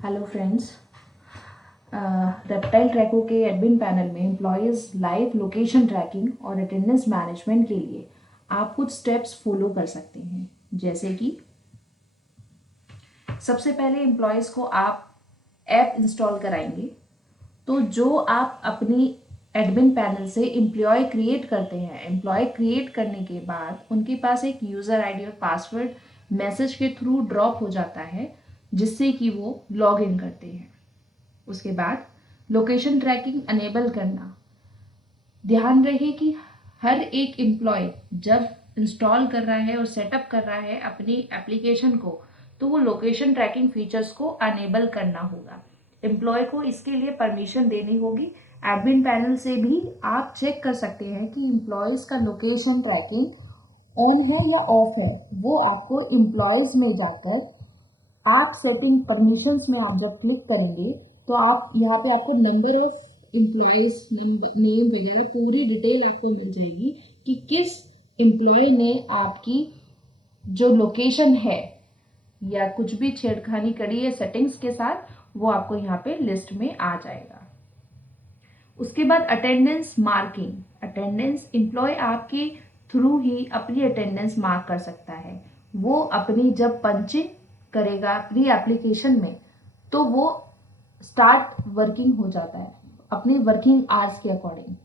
Hello friends. Reptile ट्रैको के admin panel में employees live location tracking और अटेंडेंस मैनेजमेंट के लिए आप कुछ स्टेप्स फॉलो कर सकते हैं। जैसे कि सबसे पहले एम्प्लॉयज़ को आप ऐप इंस्टॉल कराएंगे। तो जो आप अपनी एडमिन पैनल से एम्प्लॉय क्रिएट करते हैं, एम्प्लॉय क्रिएट करने के बाद उनके पास एक यूज़र आईडी और पासवर्ड मैसेज के थ्रू ड्रॉप हो जाता है, जिससे कि वो लॉग इन करते हैं। उसके बाद लोकेशन ट्रैकिंग अनेबल करना। ध्यान रहे कि हर एक एम्प्लॉय जब इंस्टॉल कर रहा है और सेटअप कर रहा है अपनी एप्लीकेशन को, तो वो लोकेशन ट्रैकिंग फीचर्स को अनेबल करना होगा। एम्प्लॉय को इसके लिए परमिशन देनी होगी। एडमिन पैनल से भी आप चेक कर सकते हैं कि एम्प्लॉयज का लोकेशन ट्रैकिंग ऑन है या ऑफ है। वो आपको एम्प्लॉयज में जाकर आप सेटिंग परमिशंस में आप जब क्लिक करेंगे तो आप यहाँ पे आपको नंबर ऑफ एम्प्लॉयज, नेम वगैरह पूरी डिटेल आपको मिल जाएगी कि किस एम्प्लॉय ने आपकी जो लोकेशन है या कुछ भी छेड़खानी करी है सेटिंग्स के साथ, वो आपको यहाँ पे लिस्ट में आ जाएगा। उसके बाद अटेंडेंस मार्किंग। अटेंडेंस एम्प्लॉय आपके थ्रू ही अपनी अटेंडेंस मार्क कर सकता है। वो अपनी जब पंचिंग करेगा अपनी एप्लीकेशन में, तो वो स्टार्ट वर्किंग हो जाता है अपनी वर्किंग आवर्स के अकॉर्डिंग।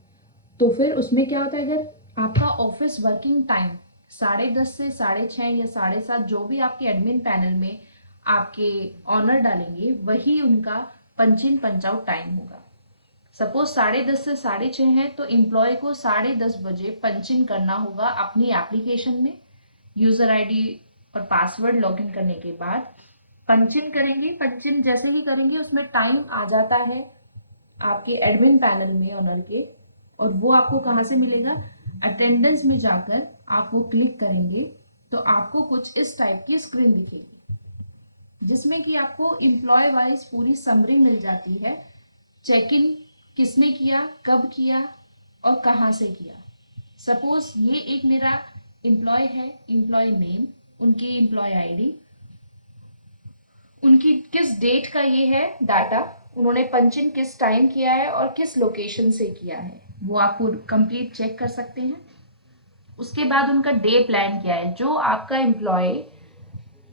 तो फिर उसमें क्या होता है, अगर आपका ऑफिस वर्किंग टाइम 10:30 से 6:30 या 7:30, जो भी आपके एडमिन पैनल में आपके ऑनर डालेंगे, वही उनका पंच इन पंच आउट टाइम होगा। सपोज 10:30 से 6:30 है, तो एम्प्लॉय को 10:30 बजे पंच इन करना होगा अपनी एप्लीकेशन में। यूजर आईडी और पासवर्ड लॉगिन करने के बाद पंच इन करेंगे। पंच इन जैसे ही करेंगे उसमें टाइम आ जाता है आपके एडमिन पैनल में ऑनर के, और वो आपको कहाँ से मिलेगा, अटेंडेंस में जाकर आप वो क्लिक करेंगे तो आपको कुछ इस टाइप की स्क्रीन दिखेगी, जिसमें कि आपको एम्प्लॉय वाइज पूरी समरी मिल जाती है। चेक इन किसने किया, कब किया और कहाँ से किया। सपोज ये एक मेरा एम्प्लॉय है, एम्प्लॉय नेम, उनकी एम्प्लॉय आईडी, उनकी किस डेट का ये है डाटा, उन्होंने पंच इन किस टाइम किया है और किस लोकेशन से किया है, वो आप कंप्लीट चेक कर सकते हैं। उसके बाद उनका डे प्लान क्या है, जो आपका एम्प्लॉय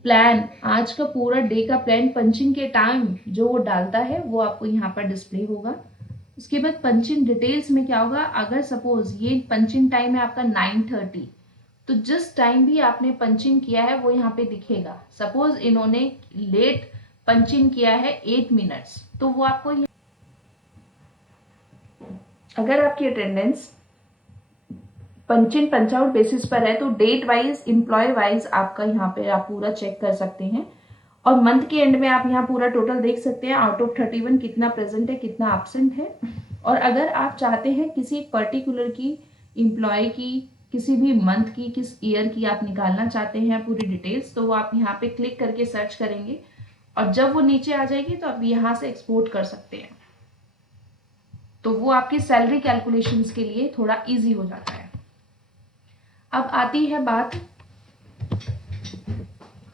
प्लान आज का पूरा डे का प्लान पंचिंग के टाइम जो वो डालता है, वो आपको यहाँ पर डिस्प्ले होगा। उसके बाद पंचिंग डिटेल्स में क्या होगा, अगर सपोज ये पंचिंग टाइम है आपका 9:30, तो जिस टाइम भी आपने पंचिंग किया है वो यहाँ पे दिखेगा। सपोज इन्होंने लेट पंचिंग किया है 8 मिनट्स, तो वो आपको अगर आपकी अटेंडेंस पंच इन पंच आउट बेसिस पर है, तो डेट वाइज एम्प्लॉय वाइज आपका यहाँ पे आप पूरा चेक कर सकते हैं। और मंथ के एंड में आप यहाँ पूरा टोटल देख सकते हैं, आउट ऑफ 31 कितना प्रेजेंट है, कितना एब्सेंट है। और अगर आप चाहते हैं किसी एक पर्टिकुलर की एम्प्लॉय की किसी भी मंथ की, किस ईयर की आप निकालना चाहते हैं पूरी डिटेल्स, तो वो आप यहाँ पे क्लिक करके सर्च करेंगे और जब वो नीचे आ जाएगी तो आप यहाँ से एक्सपोर्ट कर सकते हैं। तो वो आपकी सैलरी कैलकुलेशंस के लिए थोड़ा इजी हो जाता है। अब आती है बात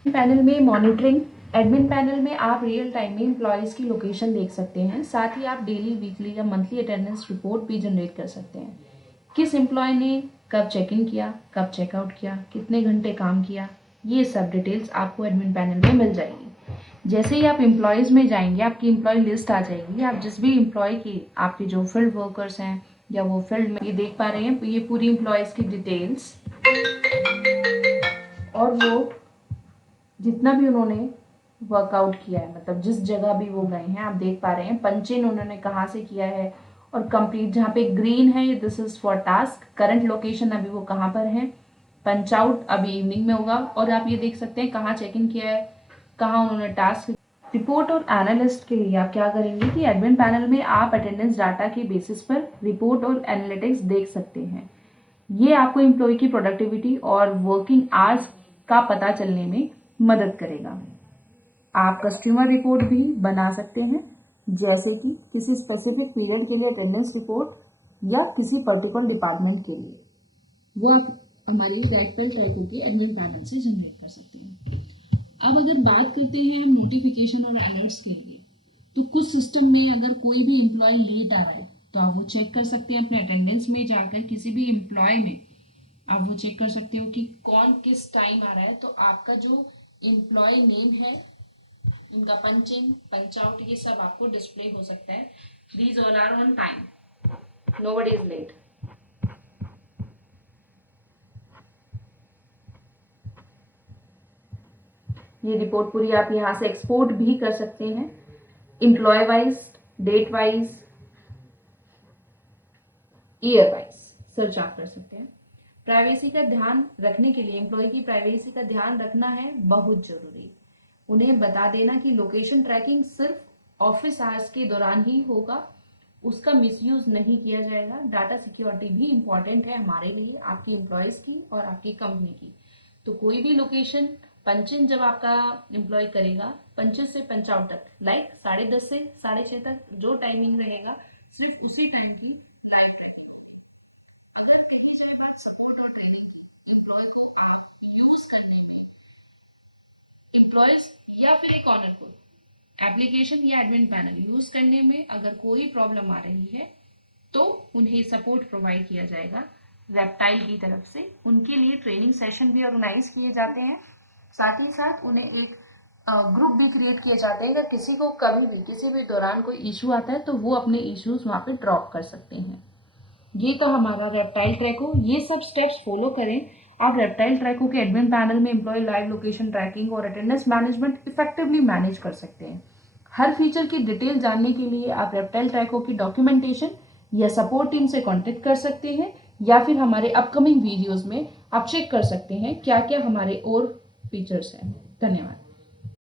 पैनल में मॉनिटरिंग। एडमिन पैनल में आप रियल टाइम में एम्प्लॉयज़ की लोकेशन देख सकते हैं। साथ ही आप डेली, वीकली या मंथली अटेंडेंस रिपोर्ट भी जनरेट कर सकते हैं। किस एम्प्लॉय ने कब चेक इन किया, कब चेकआउट किया, कितने घंटे काम किया, ये सब डिटेल्स आपको एडमिन पैनल में मिल जाएगी। जैसे ही आप एम्प्लॉयज़ में जाएंगे, आपकी एम्प्लॉय लिस्ट आ जाएगी। आप जिस भी एम्प्लॉय की, आपके जो फील्ड वर्कर्स हैं या वो फील्ड में, ये देख पा रहे हैं ये पूरी एम्प्लॉयज़ की डिटेल्स, और वो जितना भी उन्होंने वर्कआउट किया है, मतलब जिस जगह भी वो गए हैं, आप देख पा रहे हैं पंच इन उन्होंने कहाँ से किया है। और कंप्लीट जहाँ पे ग्रीन है, this is for task, current location अभी वो कहाँ पर है, पंच आउट अभी इवनिंग में होगा। और आप ये देख सकते हैं कहाँ चेक इन किया है, कहाँ उन्होंने टास्क। रिपोर्ट और एनालिस्ट के लिए आप क्या करेंगे कि एडमिन पैनल में आप अटेंडेंस डाटा के बेसिस पर रिपोर्ट और एनालिटिक्स देख सकते हैं। ये आपको एम्प्लॉय की प्रोडक्टिविटी और वर्किंग आवर्स का पता चलने में मदद करेगा। आप कस्टमर रिपोर्ट भी बना सकते हैं, जैसे कि किसी स्पेसिफिक पीरियड के लिए अटेंडेंस रिपोर्ट या किसी पर्टिकुलर डिपार्टमेंट के लिए, वो आप हमारी रेप्टाइल ट्रैको के एडमिन पैनल से जनरेट कर सकते हैं। अब अगर बात करते हैं हम नोटिफिकेशन और अलर्ट्स के लिए, तो कुछ सिस्टम में अगर कोई भी एम्प्लॉय लेट आ रहा है तो आप वो चेक कर सकते हैं अपने अटेंडेंस में जाकर, किसी भी एम्प्लॉय में आप वो चेक कर सकते हो कि कौन किस टाइम आ रहा है। तो आपका जो एम्प्लॉय नेम है, उनका पंच इन पंच आउट, ये सब आपको डिस्प्ले हो सकता है। These all are on time, nobody is late. ये रिपोर्ट पूरी आप यहाँ से एक्सपोर्ट भी कर सकते हैं, employ wise, date wise, year wise search आप कर सकते हैं। प्राइवेसी का ध्यान रखने के लिए, एम्प्लॉय की प्राइवेसी का ध्यान रखना है बहुत जरूरी। उन्हें बता देना कि लोकेशन ट्रैकिंग सिर्फ ऑफिस आवर्स के दौरान ही होगा, उसका मिसयूज नहीं किया जाएगा। डाटा सिक्योरिटी भी इंपॉर्टेंट है हमारे लिए, आपकी एम्प्लॉयज की और आपकी कंपनी की। तो कोई भी लोकेशन पंच इन जब आपका एम्प्लॉय करेगा, पंच से पंच आउट तक, लाइक 10:30 से 6:30 तक जो टाइमिंग रहेगा, सिर्फ उसी टाइम की लाइव ट्रैकिंग। अगर कही जाए बात सपोर्ट और ट्रेनिंग की, एम्प्लॉय को यूज करने में, एम्प्लॉयज या फिर एक ऑनर को एप्लीकेशन या एडमिन पैनल यूज करने में अगर कोई प्रॉब्लम आ रही है तो उन्हें सपोर्ट प्रोवाइड किया जाएगा रेप्टाइल की तरफ से। उनके लिए ट्रेनिंग सेशन भी ऑर्गेनाइज किए जाते हैं, साथ ही साथ उन्हें एक ग्रुप भी क्रिएट किए जाते हैं। अगर किसी को कभी भी किसी भी दौरान कोई इशू आता है तो वो अपने इश्यूज वहाँ पे ड्रॉप कर सकते हैं। ये तो हमारा रेप्टाइल ट्रैको, ये सब स्टेप्स फॉलो करें। आप रेप्टाइल ट्रैको के एडमिन पैनल में एम्प्लॉय लाइव लोकेशन ट्रैकिंग और अटेंडेंस मैनेजमेंट इफेक्टिवली मैनेज कर सकते हैं। हर फीचर की डिटेल जानने के लिए आप रेप्टाइल ट्रैको की डॉक्यूमेंटेशन या सपोर्ट टीम से कॉन्टेक्ट कर सकते हैं, या फिर हमारे अपकमिंग वीडियोज में आप चेक कर सकते हैं क्या क्या हमारे और फीचर्स हैं। धन्यवाद।